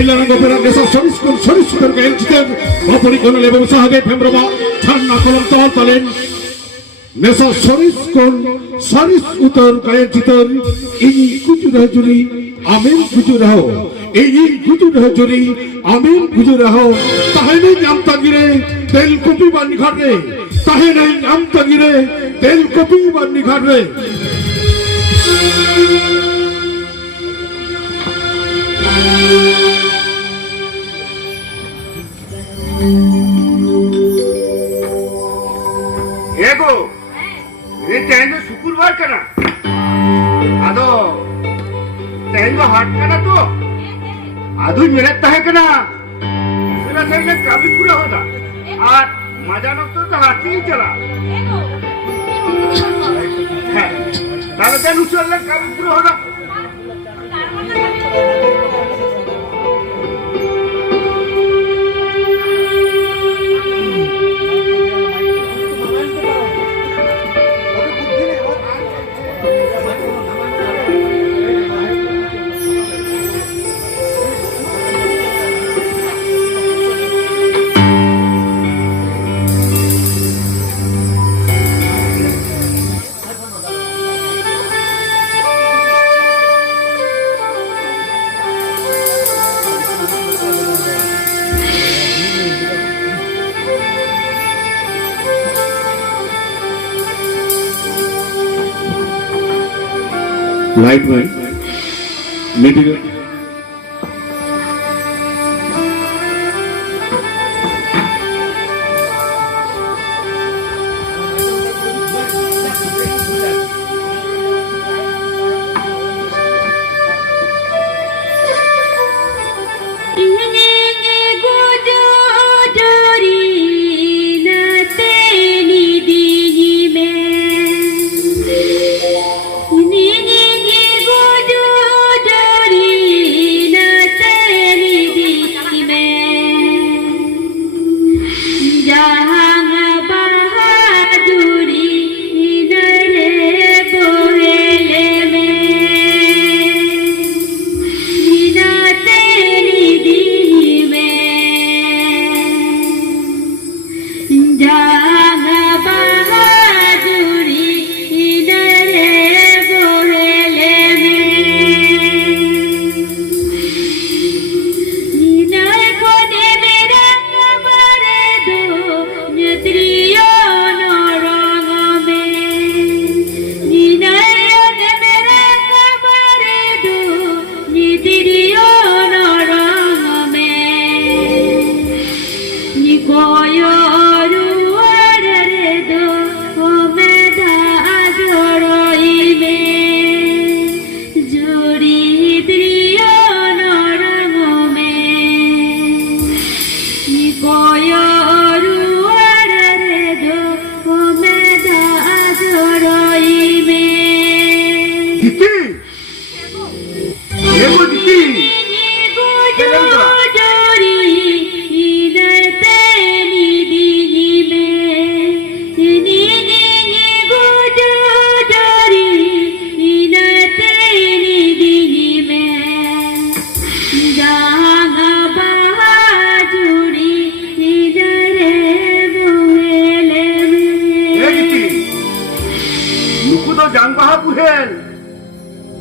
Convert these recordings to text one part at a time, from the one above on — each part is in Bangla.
Kailan gopera desa soris kon kain chitan gopori kono lebong sahade femroma channa kolom tol tolen nesa soris utor kain chitan ini kujurah juri amin kujuraho ini kujurah juri amin kujuraho tahene nyam tagire tel kopi bani khare tahene nyam tagire tel kopi bani khare Ego, ini tehnya syukurbar kana. Ado, tehnya hard kana tuh. Adu merit tahe kana. Sila tehnya kami pura hoda. Ar maja nokto tuh hati cala. Lalu kan usulnya kami pura hoda. Lightweight, material.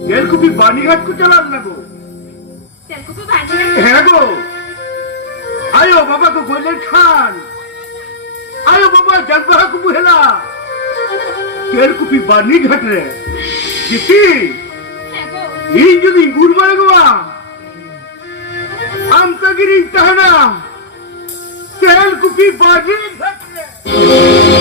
तेलकुपी बानीघाट को चला लगो तेलकुपी बानीघाट है गो आयो बाबा को गोल्डन खान आयो बाबा जनबहा को बुहेला तेलकुपी बानीघाट रे जिती इन जुदी गुरबार गोवा हम तगिरी तहना तेलकुपी बानीघाट रे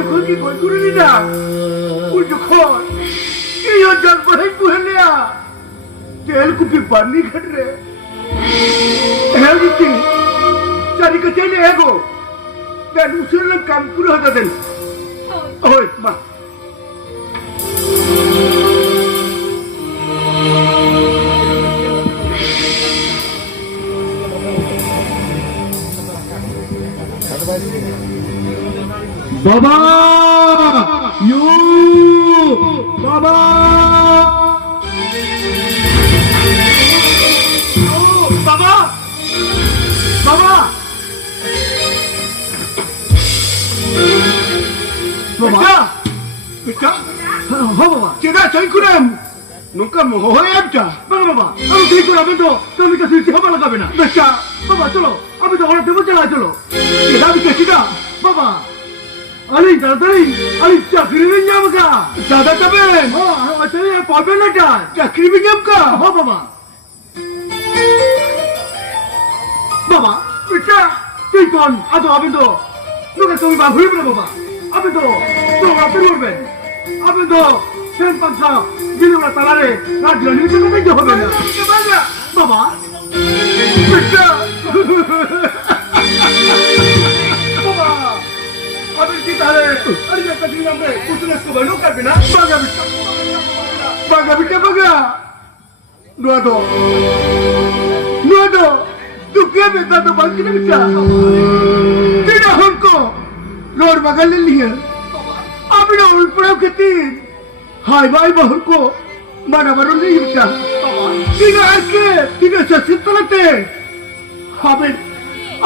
যখন কি কই করে নি না ওই যখন এই জল বড়াই পুহেলিয়া তেল কুপি পানি ঘট রে হ্যাঁ দিচ্ছি সারি का चले एगो देन उसे काम पूरा होता देन ओए मा बाबा यू बाबा बाबा बाबा बेटा बेटा हो बाबा जेदा सही कुराम नुका मोहय आमचा बाबा আমি ঠিক করে তো তুমি তো সুইচ হবে লাগাবে না বেটা বাবা চলো আমি তো ওরা দেবো চলো চলো যেটা আমি কেছিটা বাবা আরে দাদাই আরে চাকরি में जामका दादा तबे हां अच्छा ये पाबे ना क्या चाकरी में जामका हो बाबा বাবা বেটা তুই কোন আজ হবে তো লোকে তুমি বাপ হয়ে পড়ে বাবা আমি তো আপনি করবেন আমি তো সেন পাঁচা দিনরা তালারে রাজধানী থেকে যেতে হবে না বাবা বেটা বাবা আমি কি তাহলে আরে একটা দিন আমরা কুসুলেস কো বলো করবে না বাগা বাগা নুয়াদো दुखे बेटा तो बंद नहीं बिचा तेरा हमको रोड बगल ले लिया अभी ना उन पड़े कितनी हाय भाई बहन को माना बरो नहीं बिचा तीना आके तीना सस्ते तलते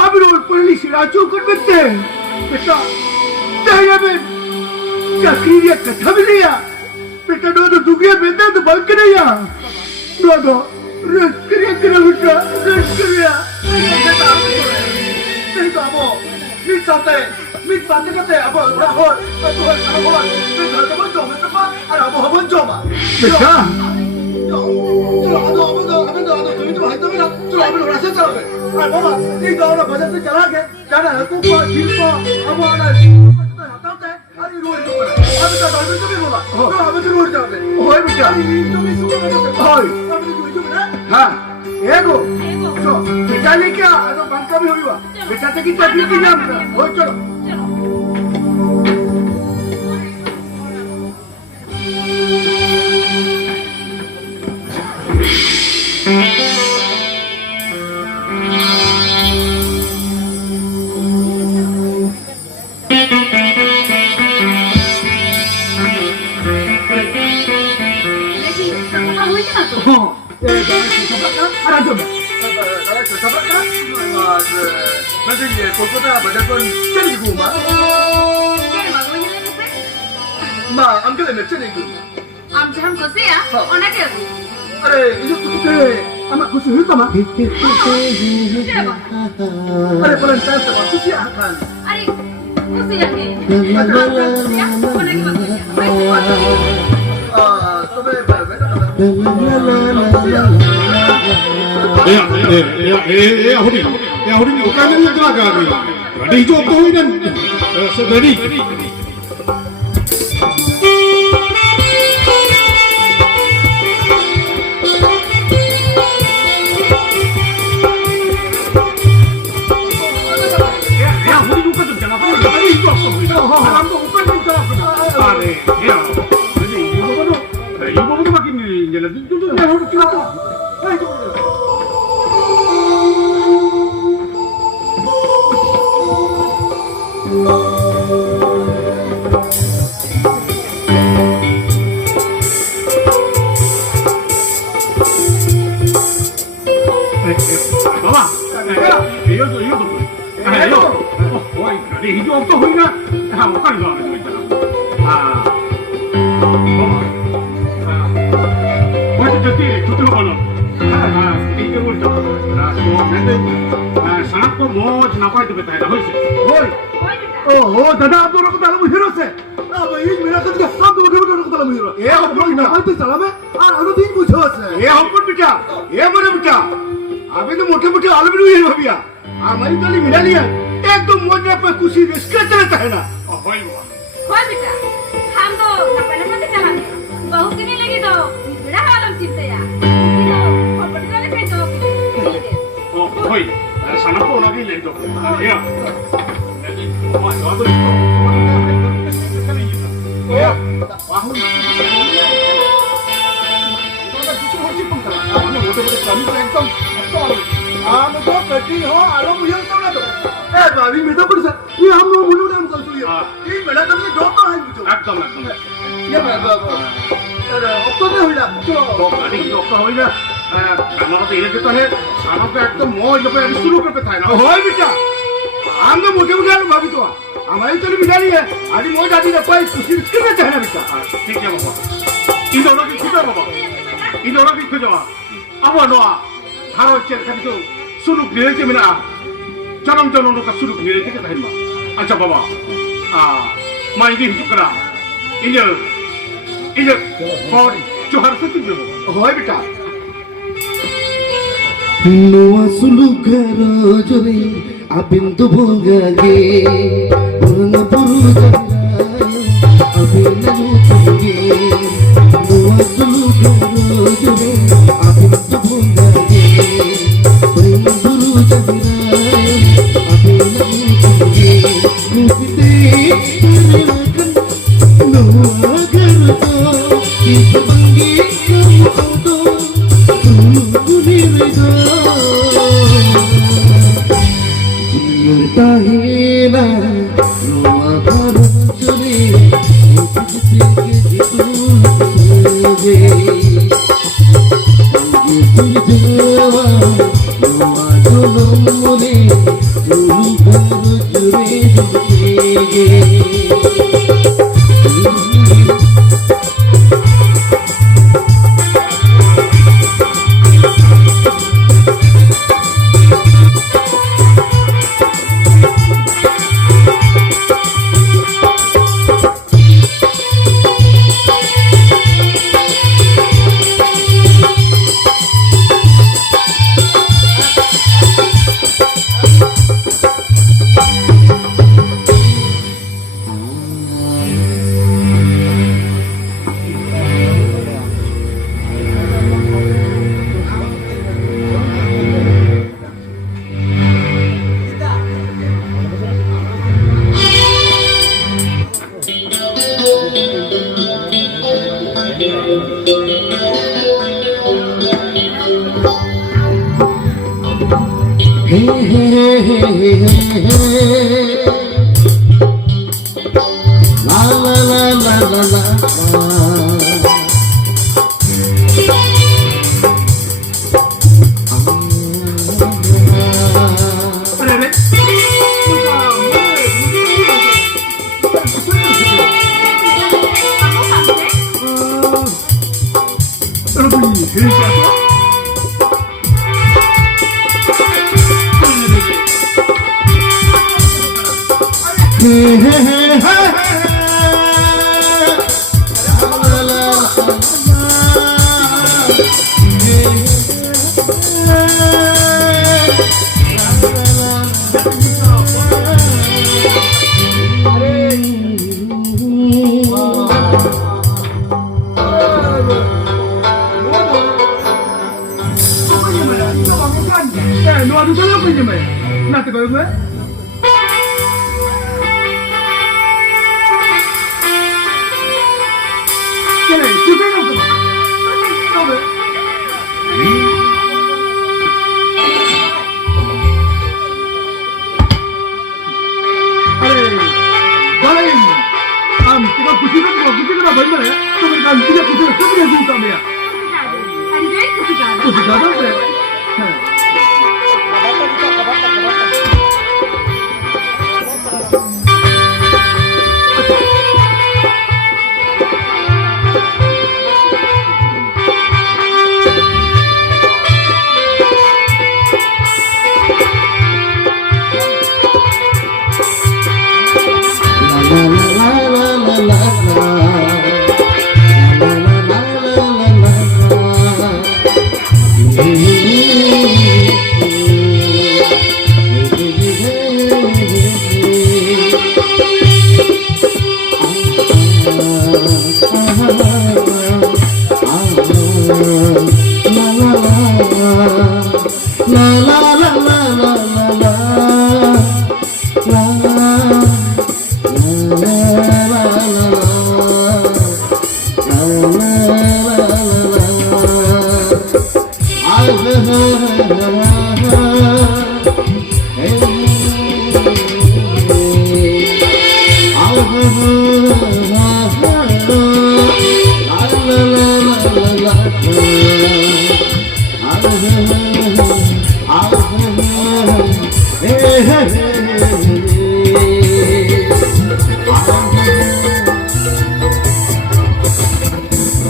अभी रोड पर ली सिराजो कर बेटे बेटा तेरा बे चाकरी या कथा भी लिया बेटा दो दुखे बेटा तो बंद कर लिया दो Reskiria kena buka, reskiria. Ni tahu, ni sate kate, apa rahor, tuhan rahor, ni sate macam apa, ada apa macam apa. Betul. चलो अबे तो तुम तो भाई तो मेरा चलो अबे रास्ते चलो अरे बाबा ये गांव ना बाजार से चला के जाना है तू को ठीक को अब आना हटाते अरे रोड के ऊपर अबे तो बाजार से भी बोला तो अबे तो रोड जाते ओए बेटा तो भी सुन ओए अबे तो जो ना हां एगो तो बेटा ले क्या तो बैंक का भी होईवा बेटा ते की चाबी की नाम हो चलो अरे itu tuh anak kusi itu mah अरे bulan tahun sama kusi akan Ahuri ni bukan ni teraga ni. Ada hijau tu ini dan sedari. hijau tu hina, bukan gak ada macam. Macam jadi tutup mana? Ini macam. Nanti sangat tu moj nampak tu betul dah, hois. Hoi. Oh, दादा आप दोनों को ताला मुझे से अब ये मेरा तो क्या सब दोनों को ताला मुझे ये हम लोग ना तो चला में और अनु दिन मुझे से ये हम पर बेटा ये मेरे बेटा अभी तो मोटे-मोटे आलू भी नहीं भैया हमारी गली मिला लिया एकदम मोटे पे कुछ रिस्क चलता है ना भाई हो बेटा हम तो अपने मत चलाते बहू के नहीं लगी तो बिगड़ा हालम चिंता या तो खोपड़ी वाले कहीं तो होय sana po lagi lento ya wah jawab itu ya wah हम तो कटी हो आलो मुझे तो ना दो ए भाभी मैं तो कर सक ये हम लोग मुझे नाम कर सुनिए ये मेरा तो ये जॉब तो है मुझे एकदम ये मैं अब तो नहीं हुआ चलो गाड़ी जो का होइला हमारा तो ये तो है सारा पे एकदम मौज पे शुरू पे था ना होय बेटा हम तो मोटे मोटे भाभी तो हमारी तो बिगाड़ी है आज मौज आती है कोई खुशी किसके चाहना बेटा ठीक है बाबा 이노라 기 खुजा बाबा 이노라 기 खुजा अब नो 하루 째 가지고 수룩 내리지 미나 저런 저런 거 수룩 내리지 다 했나 아자 바바 아 많이 좀 그라 이제 거리 저 하루 쓰지 뭐 होय बेटा నువ్వసులు గరోజుని ఆ బిందు భోగగే బురుగు అభినను తుంగే నువ్వసులు గరోజుని ఆ బిందు భోగగే బురుగు అభినను తుంగే నువ్వితే నువ్వు గరుతో ఈ బంగి కముతో tahina noa bharachuri mujhte ke jituje ange turjawa noa jonamre juru bharachuri jitege La la la la la la.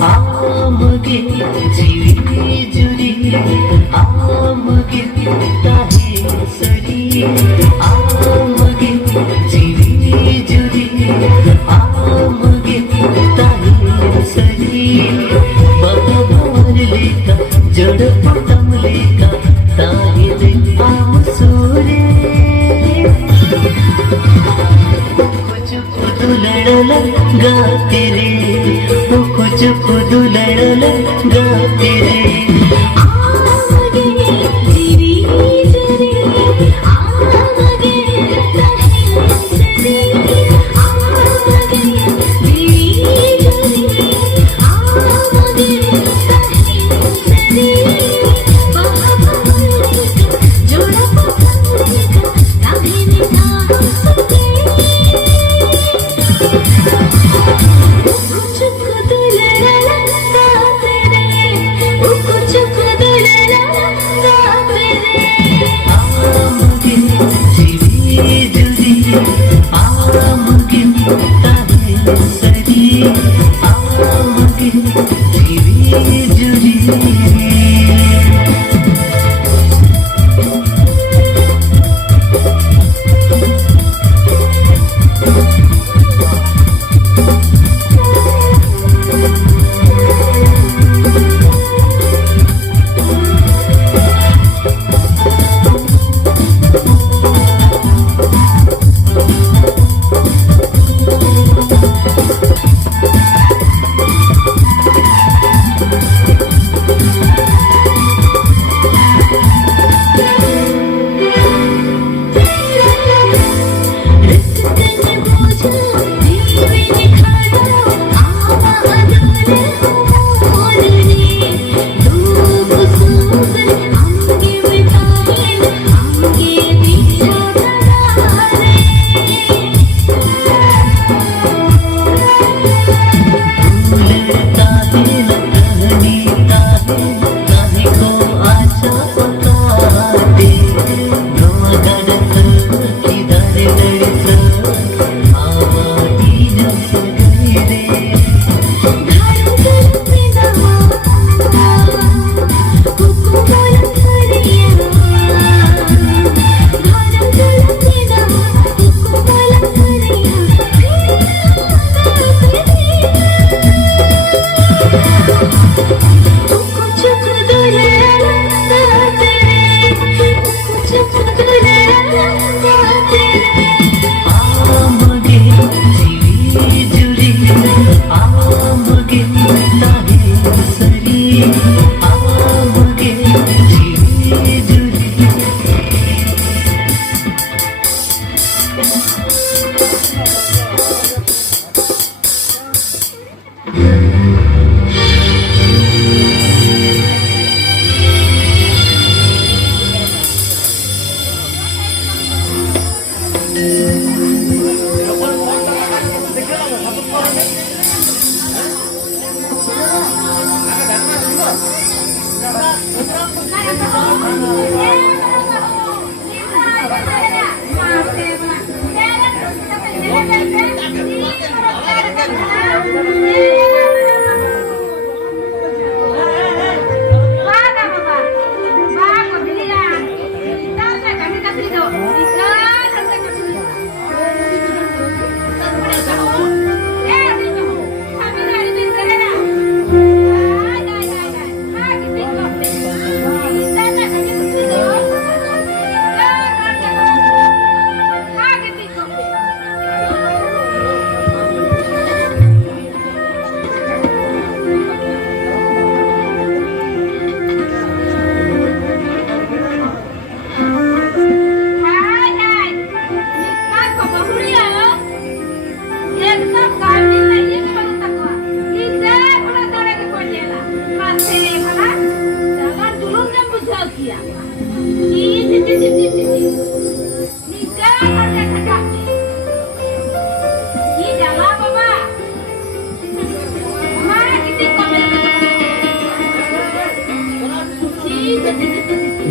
आमगे जीवी जुरी आमगे ताहे सरी आमगे जीवी जुरी आमगे ताहे सरी बाबा भवर लेका जड़ पटम लेका ताहे दे आम सूरे कुछ लड़ल गाते रे कुछ लड़ल गाते रे आमगे जीवी जुरी आमगे ताहे सरी आमगे जीवी जुरी आमगे ताहे सरी बाबा जोड़ा पसंद ताहे निभा सके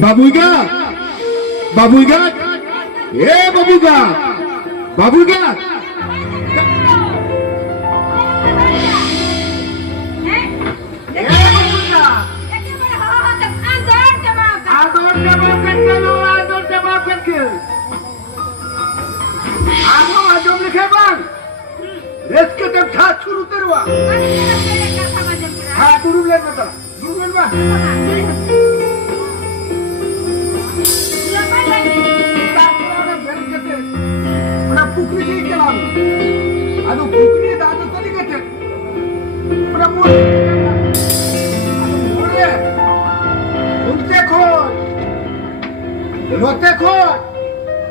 बाबूगा बाबूगा ए बाबूगा बाबूगा रेस्के तक छाछ शुरू करवा हाँ दुरुम लेना था दुरुम लेना पुकरी नहीं चलाऊ ಅದು पुकरी दाद तरी गते पूरा मोर मोरे उनते खोज रोते खोज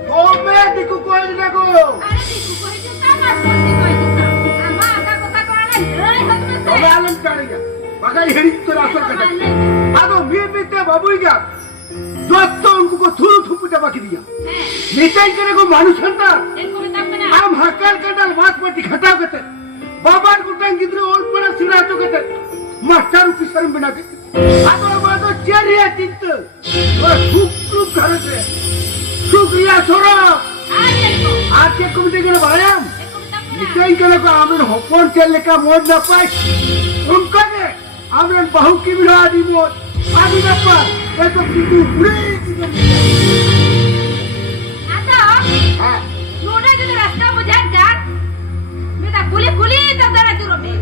तो मैं दिकु कोई ना को बालन काढिया बघा हेडी तर असं कटा आदो मी ते बाबूगा दोस्तो उनको को थुरु थुपुटा बाकी दिया निताई करे को मानुस हंता आम हकार कडाल वास पटी खटाव करते बाबान कुटांग गिद्रे ओल्ड पडा सिरा तो करते मास्टर पिसरम बिना के आदो बादो चेरिया चिंत और सुप करते शुक्रिया छोरा आज के कमिटी के बायाम निताई करे को आमन होपन चलने का मोड ना पाए उनका ने आमन बहु की बिना आदि मोड आदि ना पाए ये तो कितु बुरे आता नोडा जो रास्ता बुझा जात मैं ता कुली तो जरा दूर में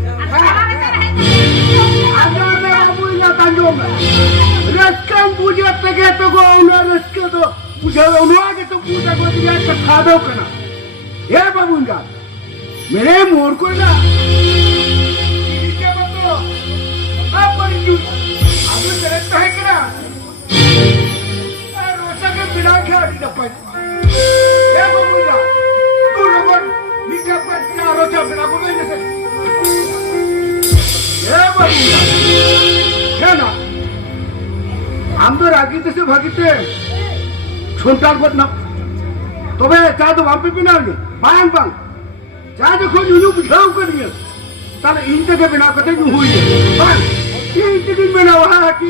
आता ना बाबू या तांजो में रस्कन बुझे तके तो को उना रस्के तो बुझा उना के तो पूजा को दिया तो खादो कना ये बाबूंगा मेरे मोर को ना ठीक है बतो आप पर क्यों आप तेरे तय करा रोटा के बिना खाड़ी न पाए ये बाबूंगा तू लोगन नीचे पर क्या रोटा बिना को नहीं सकते ये बाबूंगा क्या ना हम तो रागी से भागीते छोटा बट ना तो बे चाहे तो वापस भी ना आगे बांग बांग चाहे देखो यूं बुझाओ करिए ताले इंटे के बिना कते यूं हुई है बस इंटे दिन में ना वहां की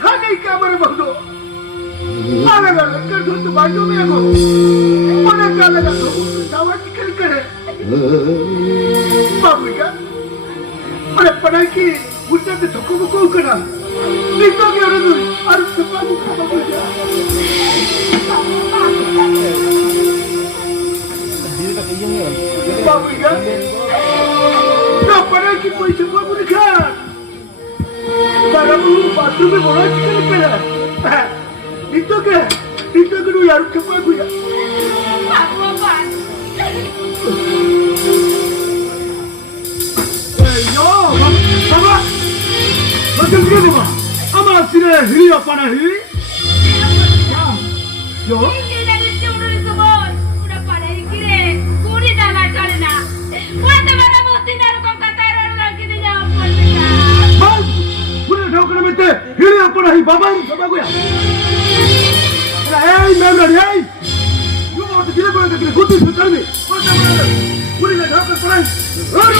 था नहीं क्या मेरे बंदो आने लगा कर दो तो बाजू में आगो उन्हें क्या लगा तो सावा निकल करे बाबू क्या अरे पढ़ाई की उठने तो थको मुको करा नहीं तो क्या रे अरे सपा को खा बाबू क्या बाबू क्या ना पढ़ाई की पैसे बाबू ने खा बाबू बाथरूम में बड़ा चिकन करा itu ke lu yang cepat aku ya. Yo, mama, macam ni mama. Ama sini hiri apa nak hiri? Yo. Ini dari ciuman semua. Udah pada kiri, kuri dah nak karena. Wah, mana mesti nak kau kata orang lagi ni jawab pun. Bang, punya tahu kena mete hiri apa nak hiri? Baba ini sama aku ya. Hey, member, hey! You want to get a brother to go to the army? What's the matter? What is that happening, friend? Run!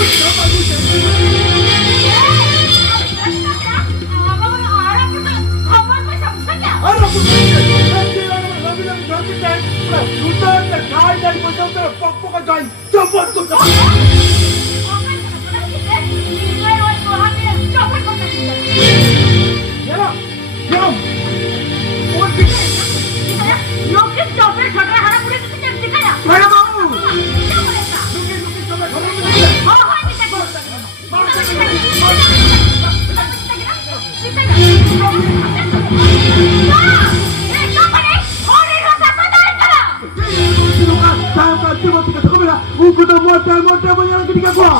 Lokit copet khatra hara puri tu jam dikaya. Mana babu? क्या बोलेगा? हो ini tak boleh. Aku dah modal banyak ketika gua.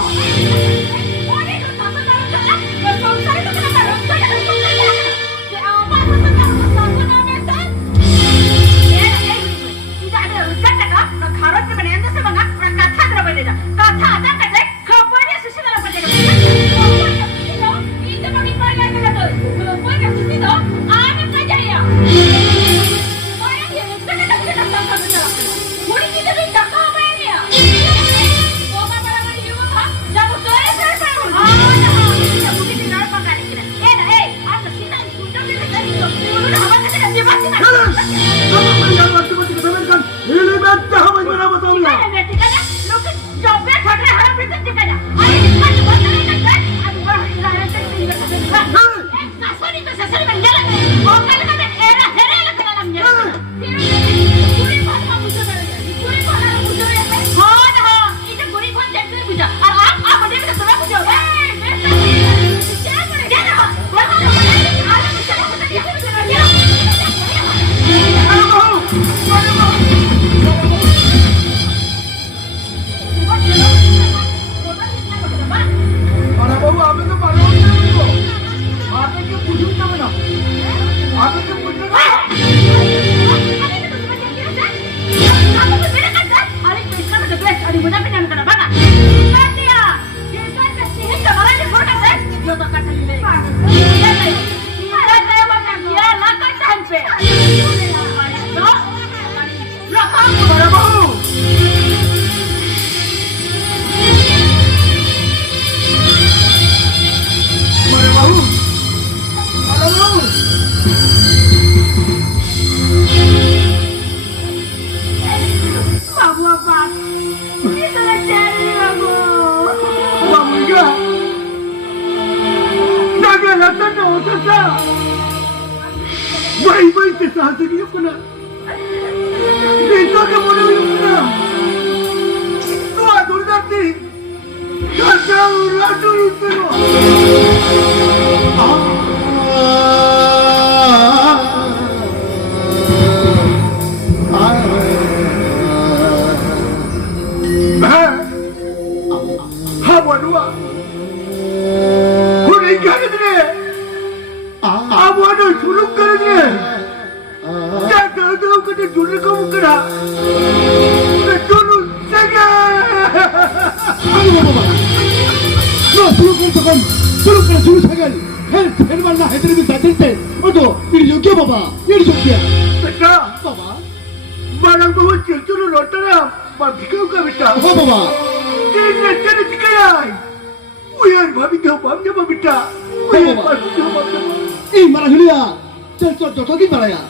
चल तो जो की बड़ा यार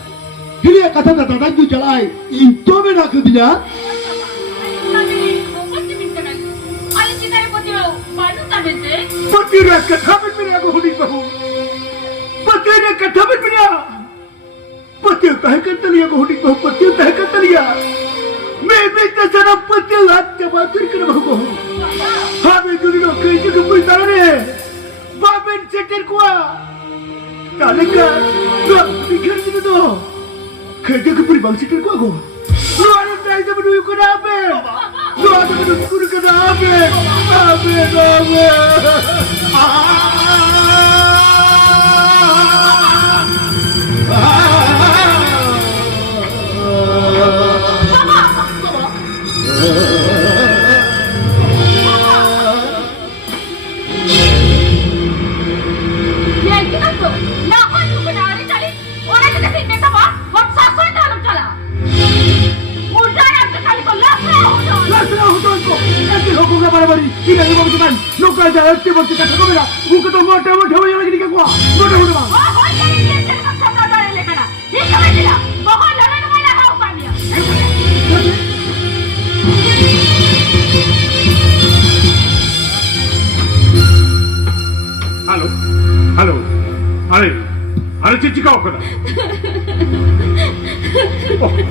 हिलिया कथा ना दादा तू चलाए इंतो में रख दिया पति रे कथा में मेरे को हुडी बहू पति ने कथा में मेरा पति कहे करता लिया को हुडी बहू पति कहे करता लिया मैं तो जरा पति लात के बाद फिर कर बहू हाँ मैं तुझे को कहीं जगह कोई तारा रे बाबेन सेटर को ताले का तो दिखर नहीं तो कहीं जगह पूरी बांग सेटर को lu ada tadi sama duit ku nabe lu ada duit ku ke nabe बड़ी ini ibu bukan lu kerja RT bos kita kau bila buku tu motor motor yang lagi dikau motor motor bang oh jadi dia cakap kata dah lekana ini kau tidak bahkan lalu mana kau panggil halo halo अरे चिच्ची का होकर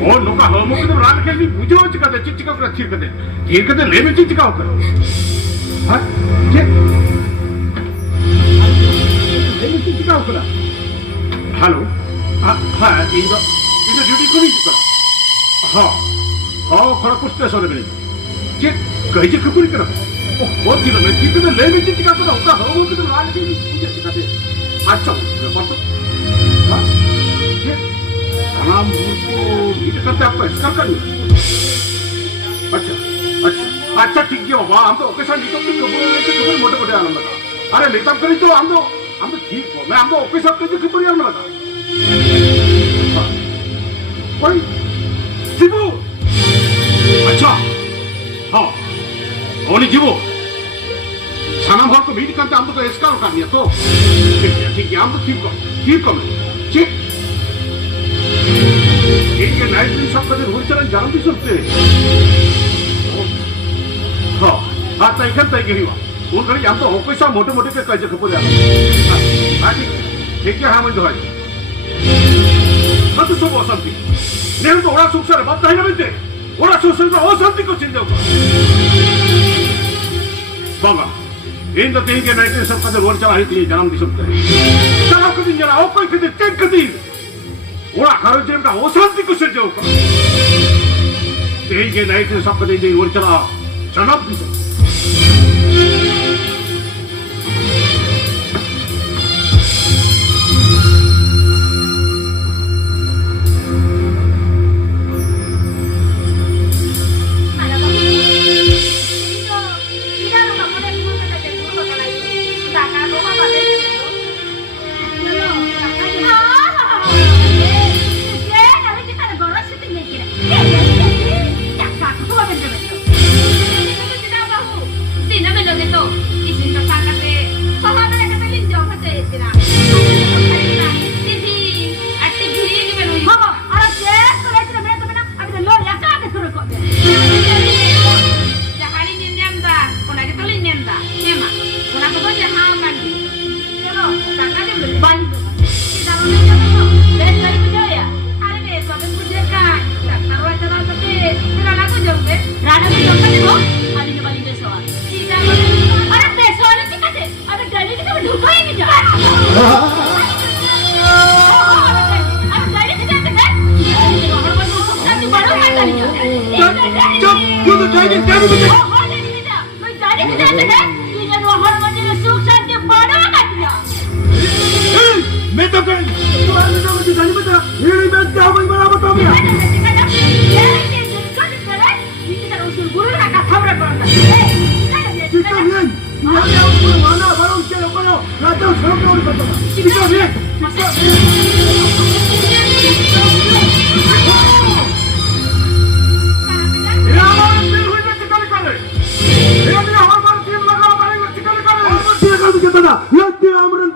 ओ नोका हम को तो रात के लिए बुझो चिका दे चिच्ची का रखी कर दे ठीक है ले में चिच्ची का होकर हां ये ले में चिच्ची का होकर हेलो हां ये ड्यूटी को नहीं कर हां हां खरा कुछ स्टेशन में ये कहीं जे खबर कर ओ बहुत दिन में ठीक है ले में चिच्ची का होकर हम को तो रात के लिए बुझो चिका दे अच्छा बात हाँ ये हम को मीटर करते आपको इसका करना अच्छा ठीक है बाबा हम तो ओकेशन निकल के खबर मोटे आने लगा अरे मेकअप करी तो हम तो ठीक हो मैं हम तो ओकेशन के खबर आने लगा कोई जीवो अच्छा हाँ ओनी जीवो साना भर को मीट करते हम तो इसका करनी है तो ठीक है हम तो ठीक करो ठीक इनके नाइट में सब कदर हुई चलन जान भी सकते हाँ हाँ तय के ही उन कहीं हम तो हो पैसा मोटे मोटे के कैसे खपो जाए हाँ ठीक है हाँ मैं तो है हाँ तो सब अशांति नहीं तो ओरा सुख से बात नहीं मिलते ओरा सोशल में अशांति को चिंता होगा बाबा इन तो तीन के नाइट में सब कदर वर्ष चला ही जान भी सकते हैं चला कभी जरा ओ कोई कदर चेक कदी ओरा खारो जेम का अशांति को सिर जाओगा तीन के नाइट में सब कदर जे वर्ष चला जनाब भी सकते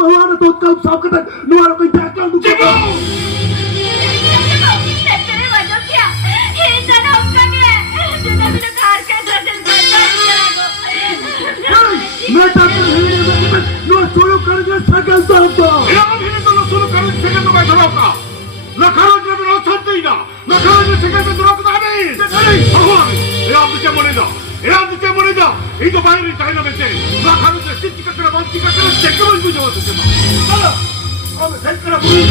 bahwa tuh kau sakit luar kau jaga tu. तेरे वजह क्या इंसान होगा क्या जितना भी कार का दर्शन करता है मैं तो luar suruh kerja sakit tu. এরকম হিনে তো শুরু করেন সেকেন্ড বাই ধরকা না খারাপ যাবে না ছাড়তেই না না খারাপ সেকেন্ড বাই ধরকা হবে ভগবান এরকম দিতে মনে দাও এরকম দিতে মনে দাও এই তো বাইরে চাই না বেঁচে না খারাপ চিন্তা করে বাঞ্চিকা করে চেক করে বুঝে বসে চলো Om saya kena buli.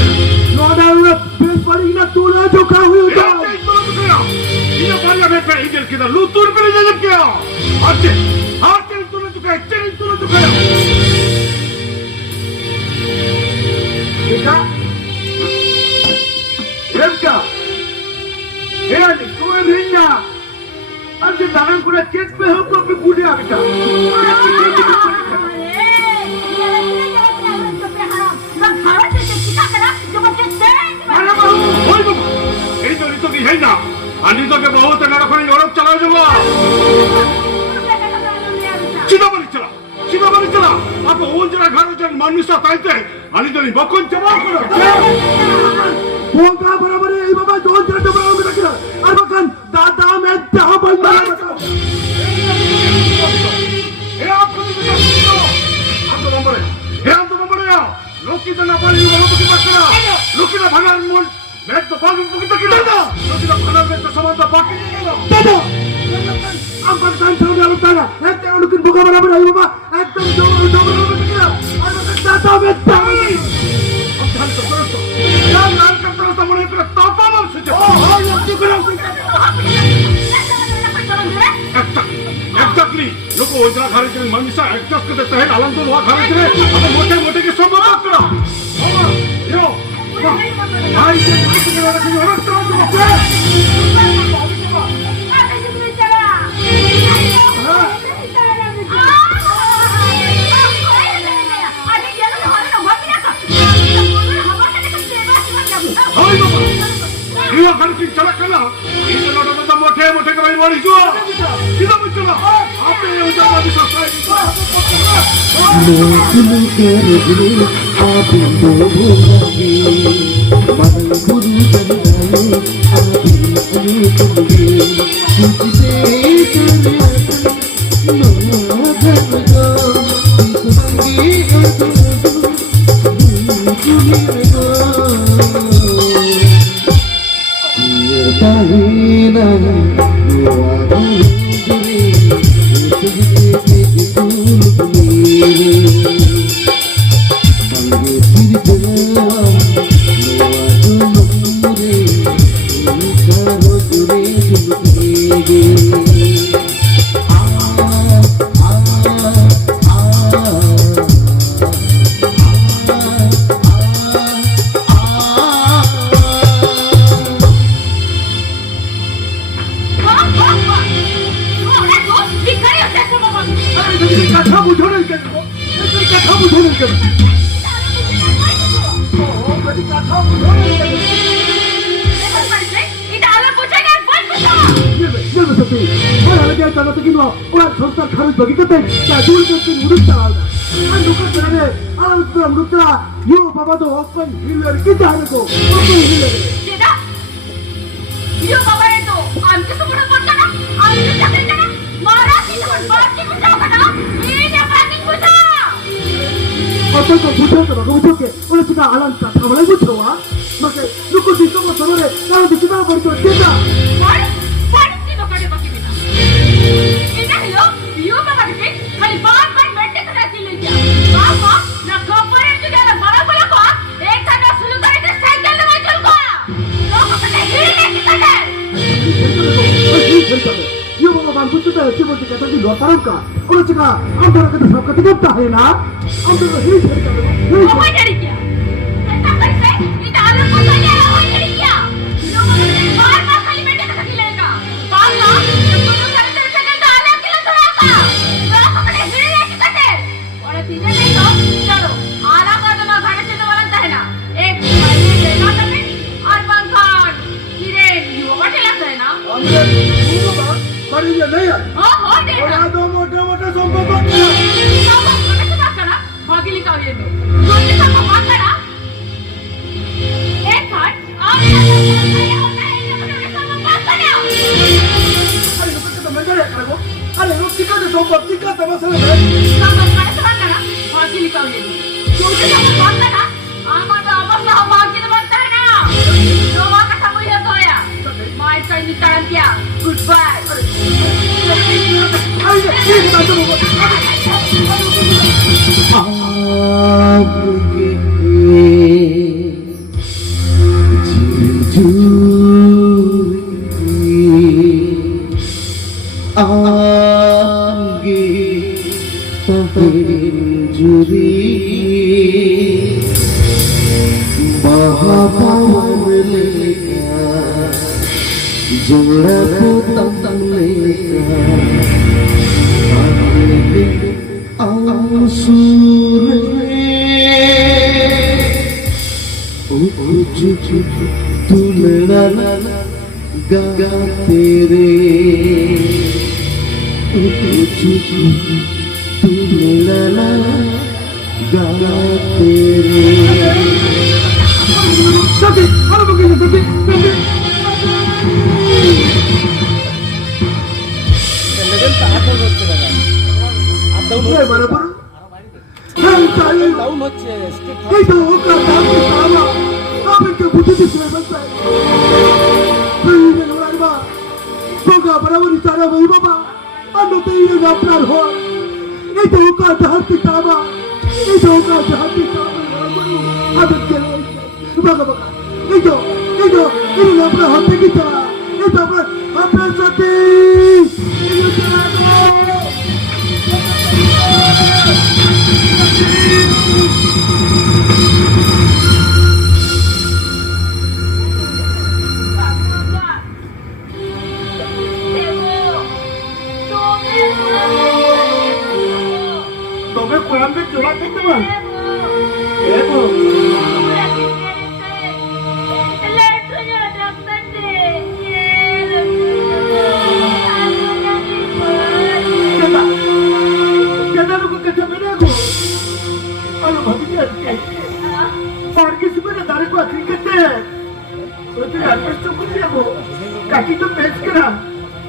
No ada orang beli nak tulah tu kau itu. Ini banyak betul ini kita lutur beri jadi kya? Hati, hati tulah tu kaya, ceri tulah tu kaya. Ika, Ika, ini kau berinya. Ada dalam kau cek behel kau pergi buli apa? এই তো ঋতু কি হয় না আর ঋতুকে বহুত নারকনি ওরক চালাও যাব চিদাবাড়ি চলা আপনি ওজরা ঘরের মানুষ তাইতে আর ঋতু বকন চাবা করো Boga berabar ini bapa don cerita berabar kita kira. Arbakan dada meda bandar. লোকিটা না পারি ভালো বুঝি পাচ্ছে না লোকিটা ভাঙার মন মেদ তো ভাঙুন বুকিটা কি না লোকিটা ভাঙার মেদ তো সমান তো বাকি নিয়ে গেল Dada. Ampak kan tahu dalam tanah. Nanti orang mungkin boga berabar ini bapa. Ekdom jauh berabar kita kira. Arbakan dada meda. অধ্যান তো করো তো যার নাম করতে তো মনে করে তাপা মার সুযোগ yang juga Exactly. लोग ओजरा खाने के मनुष्य एडजस्ट कर देते हैं आलम तो वहाँ खाने के लिए अब मोटे मोटे के सब बात करो यो भाई ये किसी के बारे में और तो ये घर की चला करना इस लोटा तो मोटे मोटे के भाई बड़ी जो सीधा मत चला आपने ये उधर वाली सफाई मोटे मोटे संपर्क जोड़ा पुतले आंसुर तुलना गाते रे तुलना गाते रे Tapi, kalau begitu, tapi. बरोबर डाउन হচ্ছে এই তো ওকা দাম সারা আমি তো বুঝতে দিছিলাম ভাই বাবা তোগা বরাবরই সারা ভাই বাবা আমি তো এই আপনার হয় এই তো ওকা দাঁড়তে তাবা এই তো ওকা দাঁড়তে তাবা আমি গেল বাবা বাবা এই তো আপনার হাতে কি তা এই তো আপনার সাথে তবে কোরআনকে জোড়া করতে পার Kaki tu pes kerana,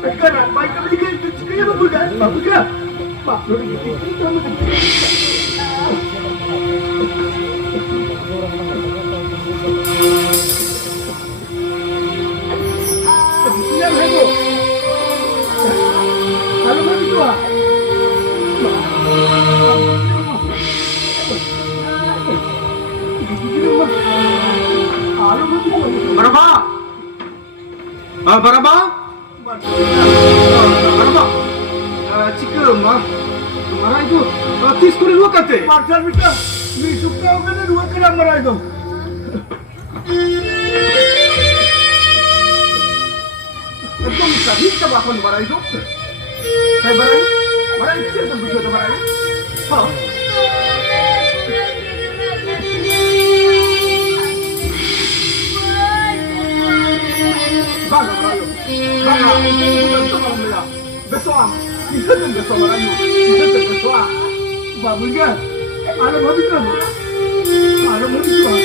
sekarang baik kami dikai tu cikgu yang bukan, bapak kerana, bapak lori itu kamu yang heboh, kalau mati tu ah. Baraba! Baraba! Baraba! Cika, marah itu. Tis kuri dua kate. Marcel Vita, ni suka orang ni dua kali marah itu. Itu mesti kita bakal marah itu. Saya marah itu siapa yang begitu marah itu? Hah? Besok, kita besok Melayu. Kita besok. Babu kan? Ada babu kan? Ada babu kan?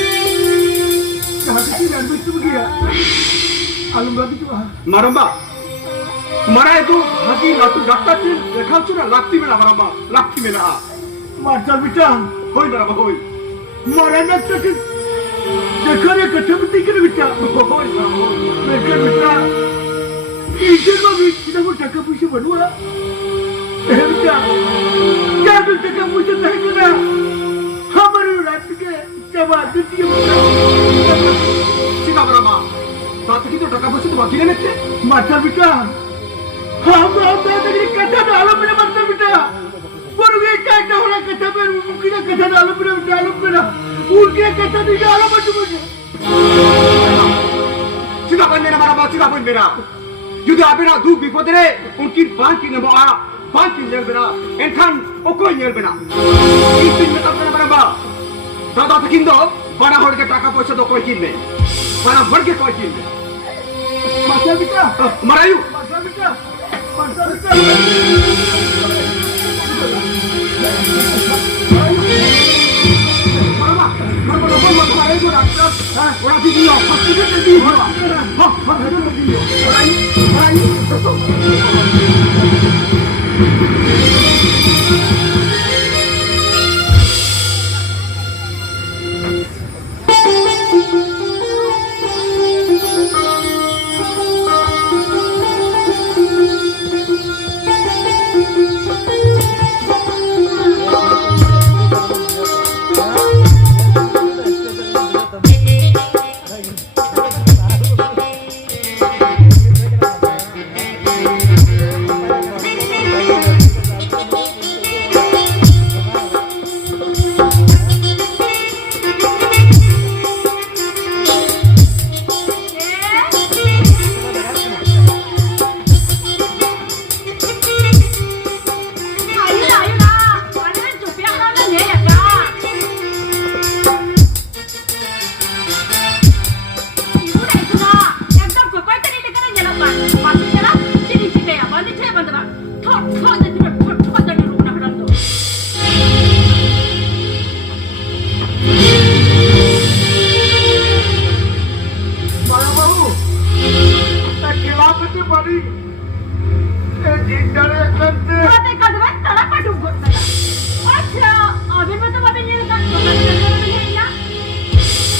Kalau kita dah begitu dia, alam babu tu. Maramba, marah itu hati latu doktor tu dekau cuma lakti mana maramba, lakti mana? Marcel Vita, hoi maramba hoi. Marah nak tak? देखो रे कट्ठे में तीन बिट्टा देखो बिट्टा इसे को भी इधर वो टक्का पूछे बनवा बिट्टा क्या तो टक्का पूछे नहीं करना हमारे रात के जवाब दीजिए सीधा बराबर बात की तो टक्का पूछे तो बाकी नहीं थे माता बिट्टा हम तक कट्ठा डालो मेरे माता बिट्टा बोलूँगा क्या क्या हो रहा कट्ठा पे मुझे कट्ठा डालो मेरा उनके कट्ठा नहीं डालो मुझे Sudah pun mera marah, sudah pun mera. Jadi apa nak duk bipodere, unkir bank ini bawa, bank ini nyel bena, enkan okoi nyel bena. Itu yang tak pernah marah. Dada terkindo, bana harga taka poisa do koi kinne, bana harga koi kinne. Macam kita, marayu. Macam kita. Orang video, pasti dia video. Ada video.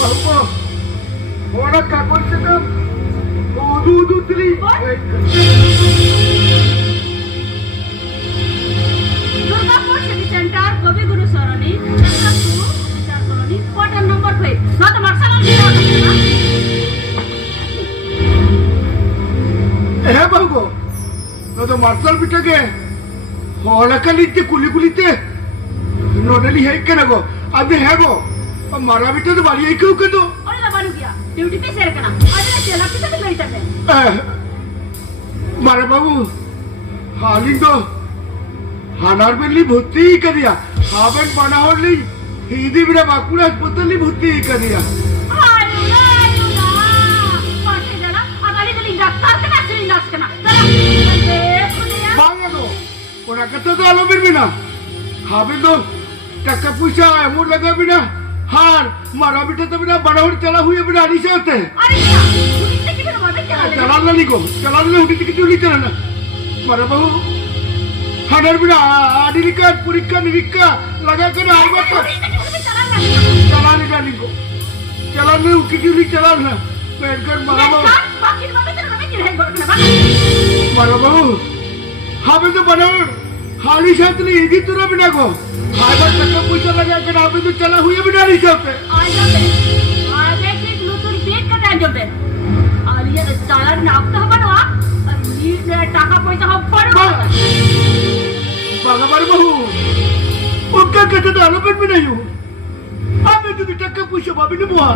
Apa? Orang kakak cakap udu teri. Durgapur city centre কবিগুরু সরণি দুর্গাপুর বিচার সরণি কোয়ার্টার নম্বর 5 নয়তো martial Eh bago. Nado marshal bitage. Hola kalite kulikulite. Nodali hai kana go. Abhi hai go. Ab mara bita to bari hai kyun कर दो? ওরে লাবানু গিয়া ডিউটি पे शेयर करना आज ना चला पिता तो बेटा है मारे बाबू हालिंग तो हानार बेली भर्ती ही कर दिया हाबन बना और ली हिंदी बिना बाकुला अस्पताल ली भर्ती ही कर दिया আয়ু না পাশে জানা আগালি গলি ডাক্তার কেনা শ্রী নার্স কেনা চলা দেখো দিয়া बांगा तो कोना कत्तो तो आलो बिर बिना हाबे तो टक्का पूछा एमोर लगा बिना हार मारा बिटा तो बिना बड़ा और चला हुए बिना आनी से होते আরে মিয়া তুমি কি বের হবে চলা चला ना लिखो चला ना उठी टिकट उठी चला ना मारा बाबू हानार बिना आदि लिखा पुरिक्का निरिक्का लगा कर आई बात चला ना चला नहीं जानी को चला नहीं उठी उठी चला ना बैठ कर मारा बाबू बाकी बाबे तेरे में गिरे गोर ना मारा बाबू हाबे तो बना हाली साथ नहीं इधी तुरा बिना को हाय बात टक्का पूछा लगा कर हाबे तो चला हुए बिना नहीं सकते আজ যাবে আজ এক নতুন বেগ কাটা যাবে আর ইয়ে চালার নামতে হবে না আর নিয়ে টাকা পয়সা সব পড়বে बागा मारे बाबू उनका कहते तो आलोपन भी नहीं हूँ हमें तो टक्का पूछा बाबी ने बुआ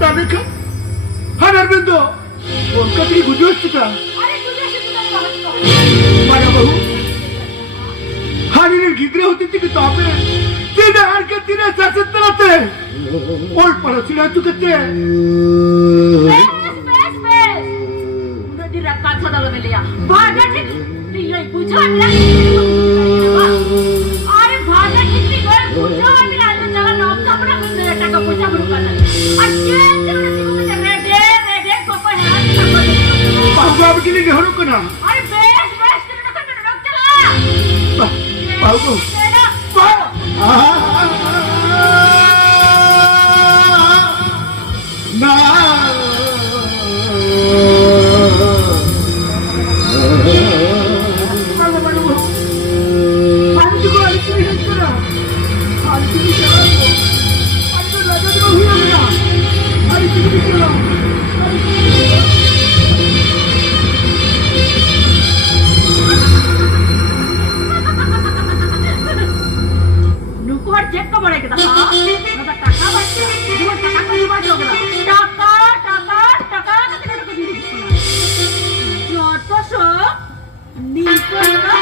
ताने का हर अरविंदो उनका भी गुजोश था আরে তুই এসে তুই বাবা मारा बहू हारी ने गिदरे होती थी किताबे तीन हार के तीन सासत तरते और पड़ोसिया चुकते বেশ বেশ বেশ নদীর কাজ সাদালো মিলিয়া ভাজা ঠিক তুই এই বুঝা না আরে ভাজা ঠিক তুই বুঝা আমি না চালা নামতে হবে না টাকা পয়সা বড় কথা আর কে তুমি রেডে রেডে কোপা হ্যাঁ बाबू अब के लिए घरों को ना আরে বেশ বেশ তুই না করে রক চলা बाबू ना নুকুয়ার চেক তো বড় কথা না টাকা বাচ্চা তোমার টাকা কই বাচ্চা টাকা টাকা টাকা কত করে দিবি যত সব নিকোনা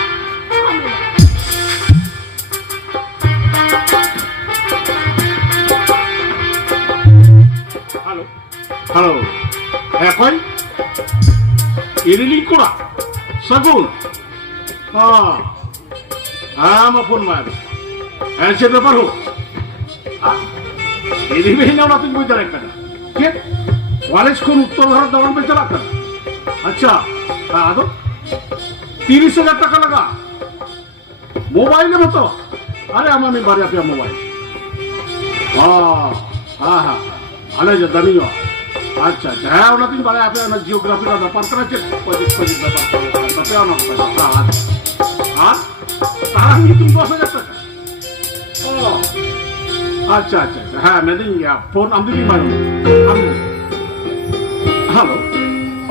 হ্যালো হ্যালো এখন ইরিলি কোড়া সগুন আমার ফোন মার ऐसे पेपर हो यदि भी ना तुम कोई तरह करना क्या कॉलेज को उत्तर भारत दौड़ में चला कर अच्छा हाँ तो 30,000 টাকা लगा मोबाइल में तो अरे हमारे में बारे पे मोबाइल हाँ हाँ हाँ अरे जो धनिया अच्छा अच्छा है और तुम बारे पे ना जियोग्राफी का व्यापार करना चाहिए प्रोजेक्ट व्यापार बताओ ना हाँ हाँ तारा नहीं तुम 10,000 টাকা अच्छा अच्छा अच्छा हाँ मैं देंगे आप फोन हम भी मालूम हेलो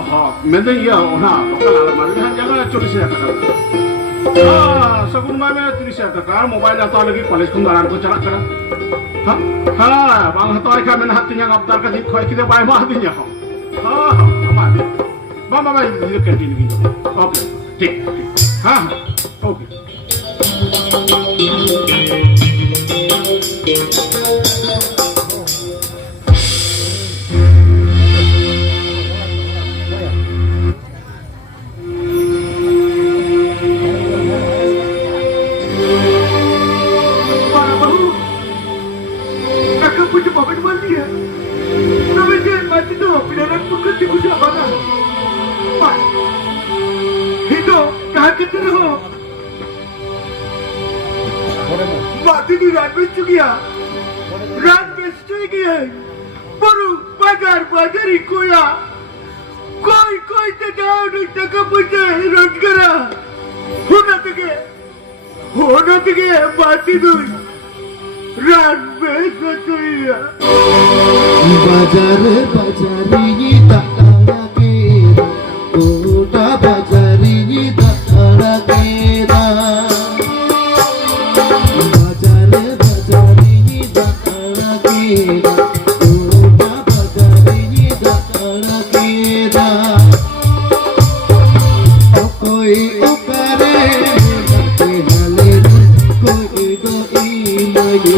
हाँ मैं देंगे हाँ लोकल आला मालूम हाँ जगह 40,000 টাকা हाँ सगुन में 30,000 টাকা मोबाइल आता लगी कॉलेज को गारान को चला करा हाँ हाँ बांग हतो क्या मैंने हाथ तिन्या अब का दिन खोई किधर बाय मार दिया हाँ हाँ हाँ मार दे बाबा बाबा ये कंटिन्यू की ओके ठीक हाँ हाँ ओके रात बेच चुकी है रात बेच चुकी है রোজগার বাজারি কোয়া কই কইতে যাও টাকা পয়সা রোজগারা হোনা থেকে বাতি দুই রাখবে সচইয়া বাজারে বাজারি দাঁড়া কেরা গোটা বাজারি দাঁড়া কেরা বাজারে বাজারি দাঁড়া কেরা গোটা বাজারি দাঁড়া কেরা কই ওপারে হালে কই দো ইমায়ে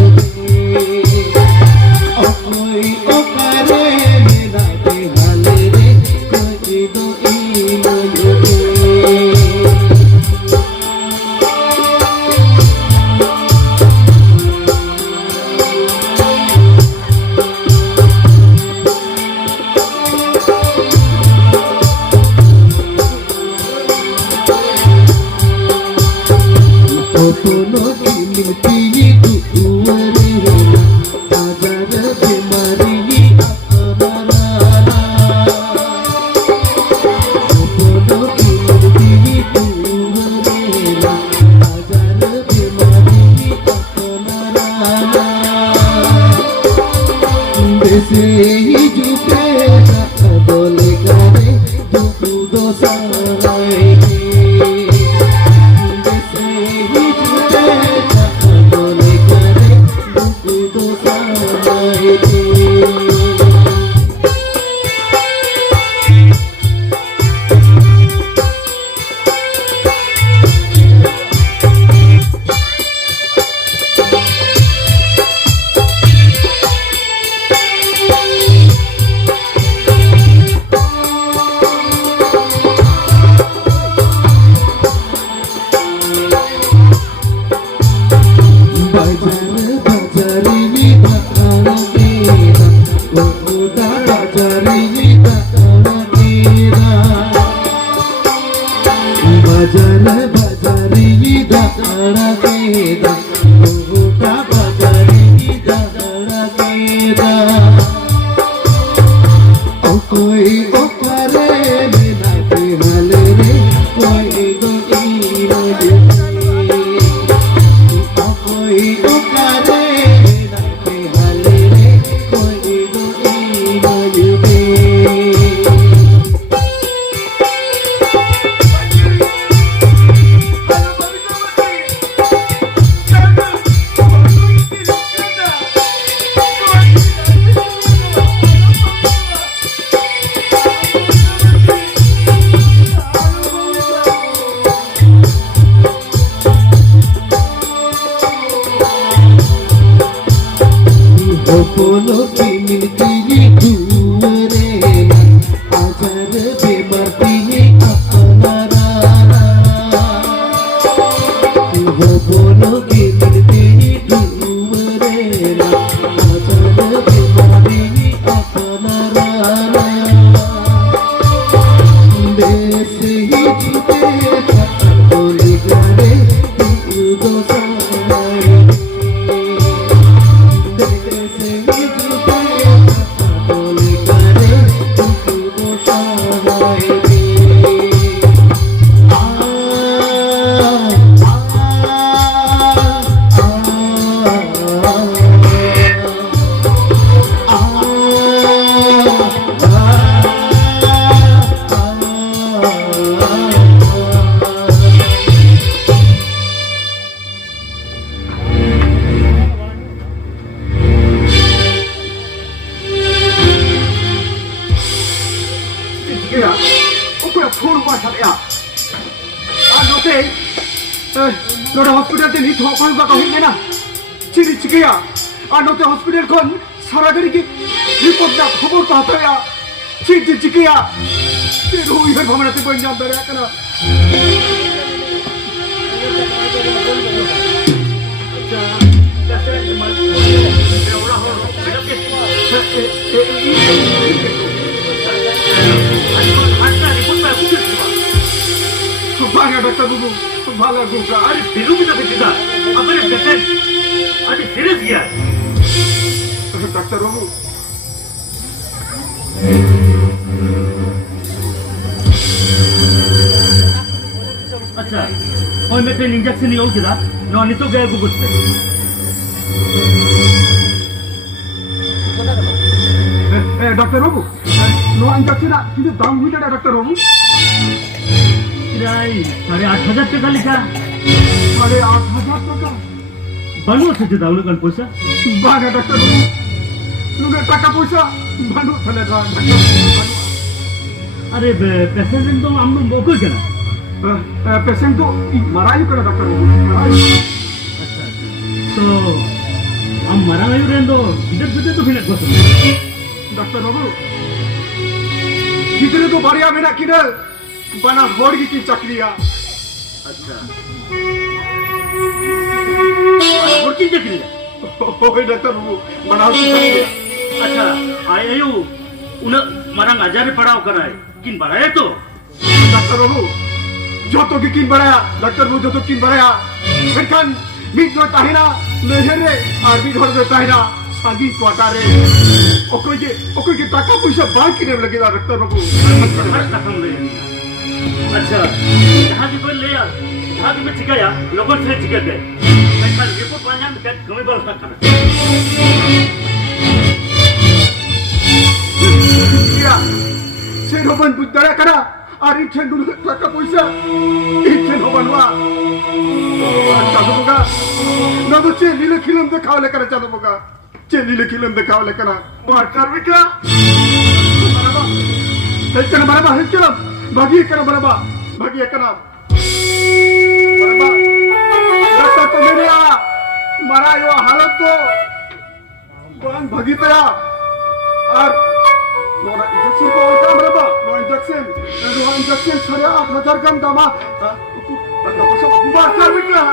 ওই ওপারে মেলাতে হালে রে কই দো ইমায়ে কোনো মিলতি দুয়ারে বাজার বেমারি আপনারা কোনো মিলতি দুয়ারে বাজার বেমারি আপনারা দেশে জুটে বলে গারে দুঃখ দোসাই বাজারে বাজারি দাঁড়া কেরা গোটা বাজারি দাঁড়া কেরা ও কই ওপারে মেলাতে হালে রে কই গো ইমায়ে ও কই ওপারে মেলাতে হালে রে কই গো ইমায়ে কোনো মিলতি দুয়ারে বাজার বেমারি আপনারা কোনো মিলতি দুয়ারে বাজার বেমারি আপনারা দেশে জুটে বলে গারে দোসাই नोटे हॉस्पिटल ते नीट होपन बा कहीं ना चिरी चिकिया आ नोटे हॉस्पिटल कोन सारा गरी की रिपोर्ट ना खबर पाता या चिरी चिकिया ते रोई है भमना ते बन जाता रे कना भागा डॉक्टर बाबू भागा गुगा अरे बिलू भी तो बेचेगा अपने पेशेंट आज सीरियस गया डॉक्टर बाबू अच्छा और मैं तेन इंजेक्शन नहीं होगी ना नहीं तो गए कुछ पे डॉक्टर बाबू नो इंजेक्शन কিন্তু দাম হইছে না डॉक्टर बाबू প্রায় 8,500 টাকা লিখা 8,500 টাকা বানু আছে দাউলে কান পয়সা বাগা डॉक्टर बाबू নুনে টাকা পয়সা বানু ফেলে দাও अरे पेशेंट तो हम लोग बोल के ना पेशेंट तो मरायु करा डॉक्टर बाबू अच्छा तो हम मरा नहीं रहे तो इधर तो फिर कुछ डॉक्टर बाबू कितने तो बढ़िया मेरा किधर बना होड़ की चक्रिया अच्छा और की चक्री ओए डॉक्टर बाबू बना की चक्रिया अच्छा आए यू उन मरा हजार पड़ाव कराए किन बढ़ाए तो डॉक्टर बाबू जो तो की किन बढ़ाया डॉक्टर बाबू जो तो किन बढ़ाया मेरखान मिट जो ताहिना लेहरे और मिट हर जो ताहिना सागी क्वार्टारे ओकोई के टाका पैसा बाकी ने लगेगा डॉक्टर बाबू अच्छा जहाँ की कोई ले आ जहाँ की मैं चिकाया लोगों से चिका दे मैं कल रिपोर्ट वाला में क्या कमी बाल खाना क्या से रोबन बुद्धरा करा और इच्छन दुनु टाका पैसा इच्छन रोबन वा चालू होगा ना तो चेली खिलम दिखाओ लेकर चालू होगा चेली खिलम दिखाओ लेकर मार कर बेटा एक ना बराबर है चलो भागी एक ना बराबर भागी एक ना बराबर डॉक्टर तो मेरे आ मरा यो हालत तो बांग भागी तया और नोरा इंजेक्शन को और काम बराबर नो इंजेक्शन सारे 8,000 कम दामा बाहर बेटा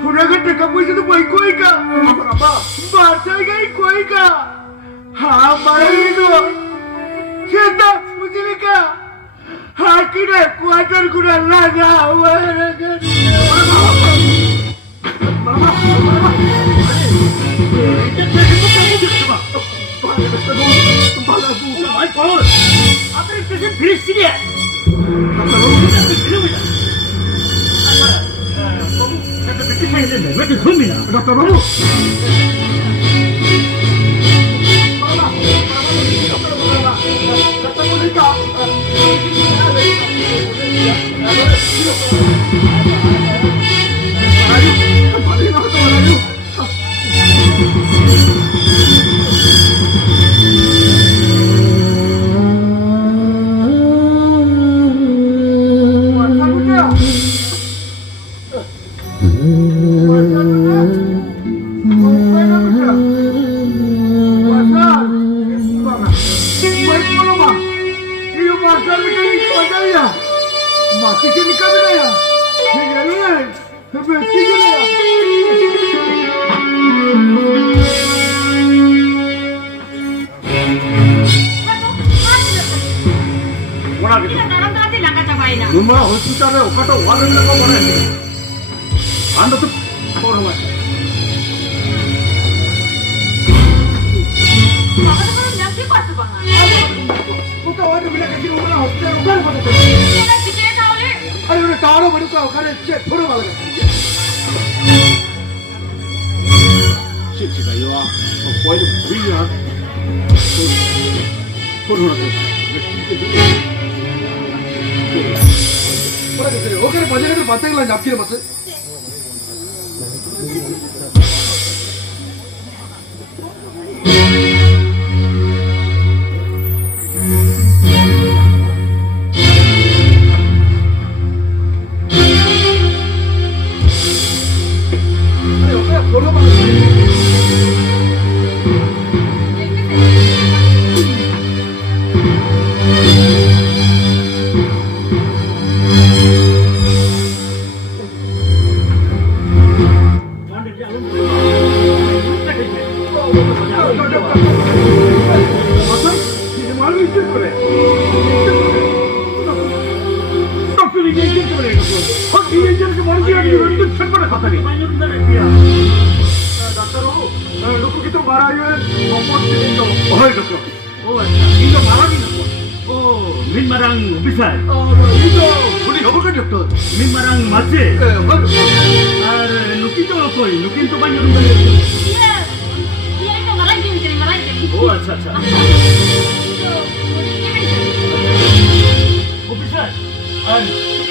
थोड़ा घंटे का पैसे तो कोई का बाहर गई कोई का हाँ मारेगी तो सीधा मुझे का हाँ किधर क्वार्टर कुड़ा लगा हुआ है डॉक्टर बाबू নুমা হসপিটালে ওকাটা ওয়ারেন লাগা পড়ে আন্দ তো বড় হয় বাবা তো নাম কি করতে পারা ওটা ওরে মিলা কাছে ওরা হসপিটাল ওখানে পড়ে ওরা কিতে তাহলে আরে ওরে টাড়ো বড় ওখানে চেক থোড়ো ভালো শিখছি ভাই ওয়া পয়লে বিয়া থোড়ো না ওখানে বাজে গেলে বাঁচা গেল জাপকির মাসে Oh, ini marang ini. Oh, min marang bisa. Oh, itu boleh apa kan dokter? Min marang macam. Ar nukin tu apa? Nukin tu banyak rumah. Iya, iya itu malah gini. Oh, अच्छा. Oh, bisa. Ar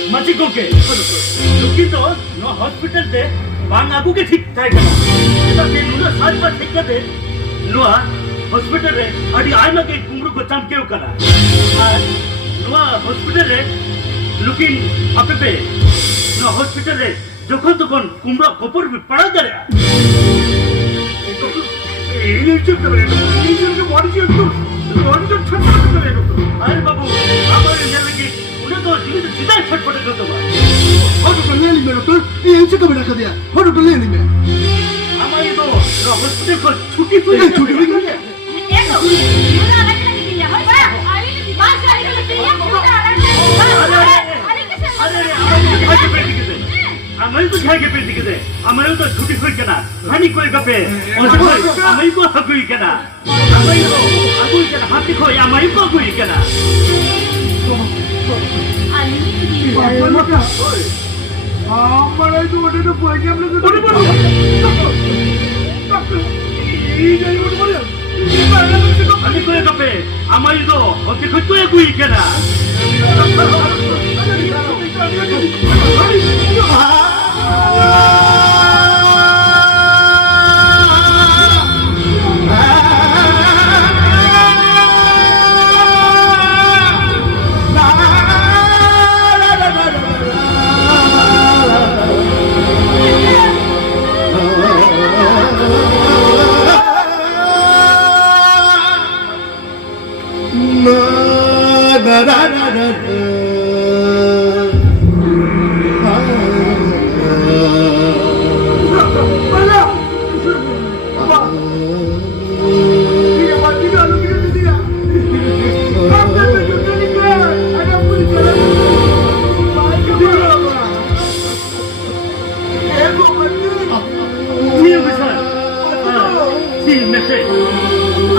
macam kau ke? Nukin tu, no hospital deh. Bang aku ke ठीक था क्या? kita dulu saat pas ठीक कर दे. Luar hospital रे अड़ी आय ना के कुमरू को चम क्यों करा? luar hospital रे looking apa पे? No hospital रे जोखन तो कौन कुमरा कपूर भी पड़ा जा रहा? ये चीज़ कर रहे हैं, ये चीज़ के बॉडी चीज़ तो छटपट कर रहे हैं। अरे बाबू, हमारे घर लगी उन्हें तो जीवित जितना छटपट करता हुआ। और तो ले ली मेरा तो ये इनसे कभी रखा दिया और तो ले ली मैं हमारी तो हॉस्पिटल को छुट्टी हुई है। Ego, una vez que te llamo, ahí vas a ir a la tía, हमारी तो झाके पे दिखते हमारे तो छुट्टी हुई क्या ना हानि कोई कपे और हमारी को हकुई क्या ना हमारी को हकुई क्या ना हाथी को हमारी को हकुई क्या ना हमारे तो बड़े तो पहुंच हम लोग हानि कोई कपे हमारी तो हाथी को कोई हकुई क्या ना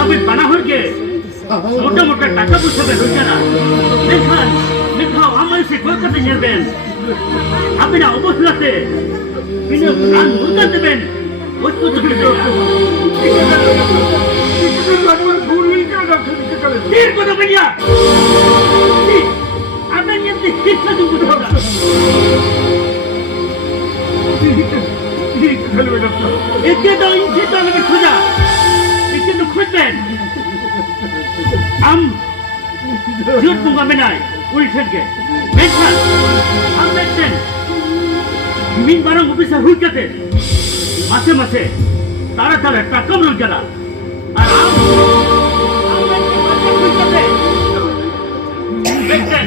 अभी बना हो के मोटा मोटा टाका पूछा पे हो क्या ना देखा हमारे से कोई करते हैं बेन अभी ना उबस लाते इन्हें कान मुर्गा दे बेन उसको तो कितना तीर को तो बढ़िया अबे ये कितना तुमको होगा इसके तो इनसे तो लगे खुदा इसके तो खुद बेन हम झूठ मुंगा में नहीं उल्टन के देखा हम देखते मीन बारंग ऑफिसर हुई क्या थे मासे तारा टाकम लग गया और हम देखते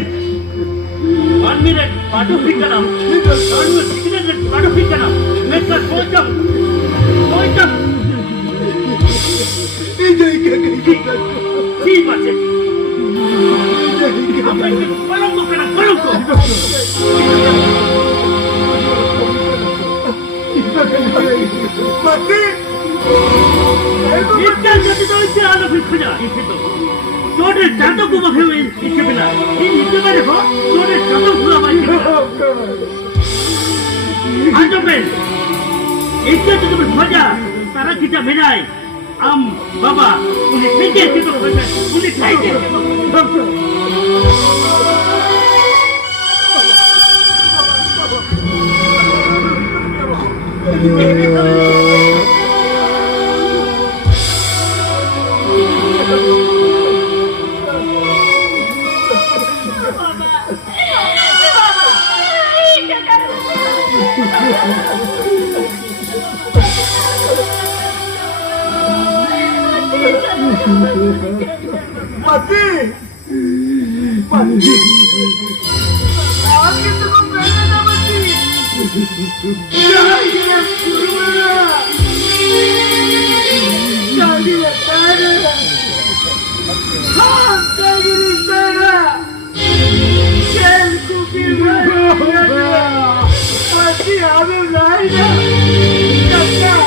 1 minute पाटो फिर करना 1 minute पाटो फिर करना मैं तो सोचम ठीक बात है हम पलंग को इतना जल्दी तो इससे आना फिर खुजा इसे तो छोटे चाटों को बखे हुए इसके बिना इन नीचे में देखो छोटे चाटों खुला हुआ इसके बिना आजो बेन इसके तो तुम्हें खुजा तारा खींचा मिलाई बाबा उन्हें फेंके इसके तो खुजा उन्हें फेंके Mati! Akhir tu kau berada dah mati. Jadi Tara. Ham jadi Tara. Kel kuki berada. Mati habis lain. Kakak,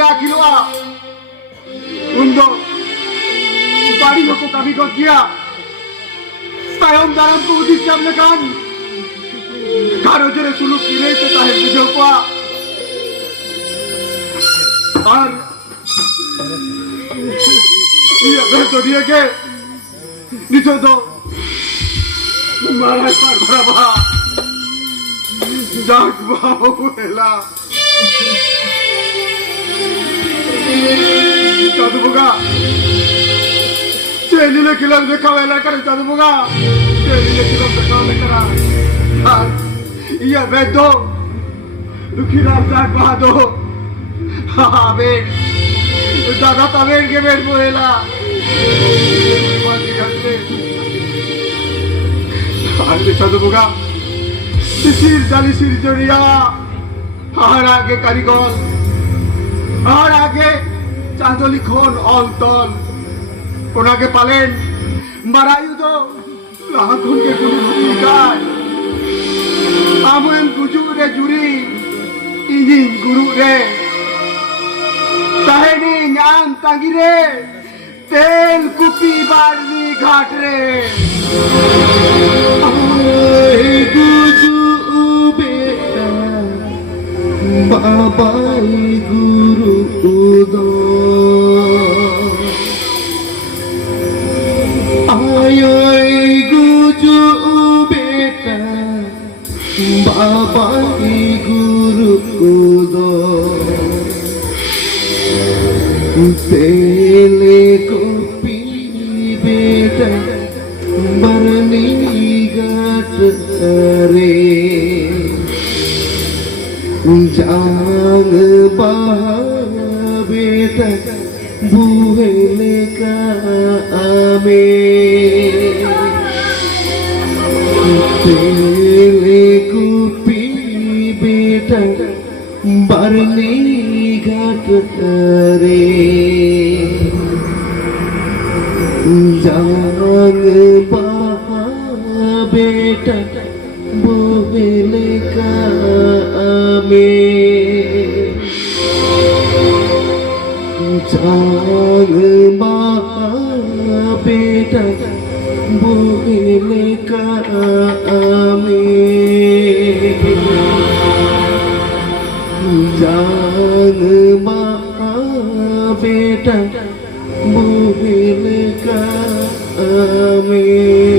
akiloa. Undo bari ko kami ko kia. Tayong dalam ko udis jam lekan. Karo jere suluk kire se tahe bujo ko. Ar iya beto dia ke. Nito do marai par baraba. Jaग बाबूला जादू बुगा चेली ने किलम देखा वेला करे जादू बुगा चेली ने किलम देखा वेला करा यार ये बेदो दुखी राम जाग बहादो हाँ बे दादा तबेर के बेर बोला आज जादू बुगा শিশির জালি সিরজরিয়া আর আগে কারিগর আর আগে চাঁদলি খন অন্তল ওনাকে পালেন মারায়ুদ লাখনকে কোনো ভূমিকায় আমন গুজুরে জুরি ইঞ্জিন গুরু রে তাহেনি ஞாন তাগিরে তেল কুপি বাড়ি ঘাট রে বাবাই গুরু আয় গুজু বেটা বাবাই গুরু তেলে কপি বেটা বরনি গাট রে जाग बेटा बुहेले का आमे तेले कुपी बेटा बरनी घाट रे जाग बेटा बुहेले का आमे जाग बेटा बुहेले का आमे जाग बेटा बुहेले का आमे